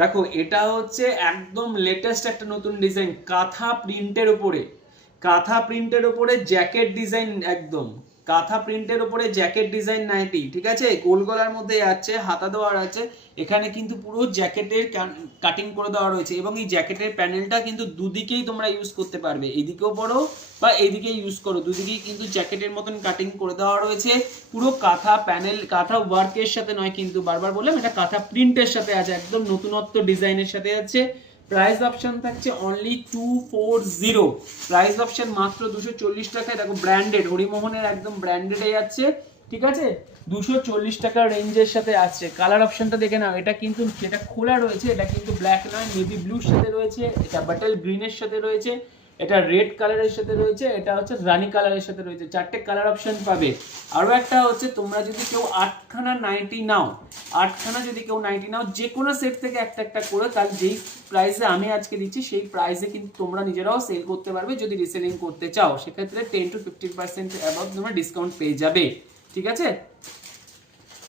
দেখো এটা হচ্ছে একদম লেটেস্ট একটা নতুন ডিজাইন, কাঁথা প্রিন্টের উপরে জ্যাকেট ডিজাইন, একদম কাঁথা প্রিন্টের উপরে জ্যাকেট ডিজাইন নাইটি, ঠিক আছে, গোল গলার মধ্যে আছে, হাতা দেওয়ার আছে, এখানে কিন্তু পুরো জ্যাকেটের কাটিং করে দেওয়া রয়েছে এবং এই জ্যাকেটের প্যানেলটা কিন্তু দুদিকেই তোমরা ইউজ করতে পারবে, এদিকেও পরো বা এইদিকে ইউজ করো, দুদিকেই কিন্তু জ্যাকেটের মতন কাটিং করে দেওয়া রয়েছে। পুরো কাঁথা প্যানেল, কাঁথা ওয়ার্কের সাথে নয় কিন্তু, বারবার বললাম এটা কাঁথা প্রিন্টের সাথে আছে, একদম নতুনত্ব ডিজাইনের সাথে আছে। প্রাইস অপশন থাকছে অনলি 240, প্রাইস অপশন মাত্র 240 টাকায়। দেখো ব্র্যান্ডেড, হরিমোহনের একদম ব্র্যান্ডেডে যাচ্ছে, ঠিক আছে, 240 টাকার রেঞ্জের সাথে আসছে। কালার অপশনটা দেখে নাও, এটা কিন্তু যেটা খোলা রয়েছে এটা কিন্তু ব্ল্যাক নয়, নেভি ব্লুর সাথে রয়েছে, এটা বাটল গ্রিনের সাথে রয়েছে, এটা রেড কালারের সাথে রয়েছে, এটা হচ্ছে রানি কালারের সাথে রয়েছে, চারটে কালার অপশন পাবে। আরও একটা হচ্ছে তোমরা যদি কেউ 8খানা নাইটি নাও, 8খানা যদি কেউ নাইটি নাও যে কোনো সেট থেকে একটা একটা করে, তাহলে যেই প্রাইসে আমি আজকে দিচ্ছি সেই প্রাইসে কিন্তু তোমরা নিজেরাও সেল করতে পারবে। যদি রিসেলিং করতে চাও সেক্ষেত্রে 10 to 15% অ্যাবাভ তোমরা ডিসকাউন্ট পেয়ে যাবে, ঠিক আছে।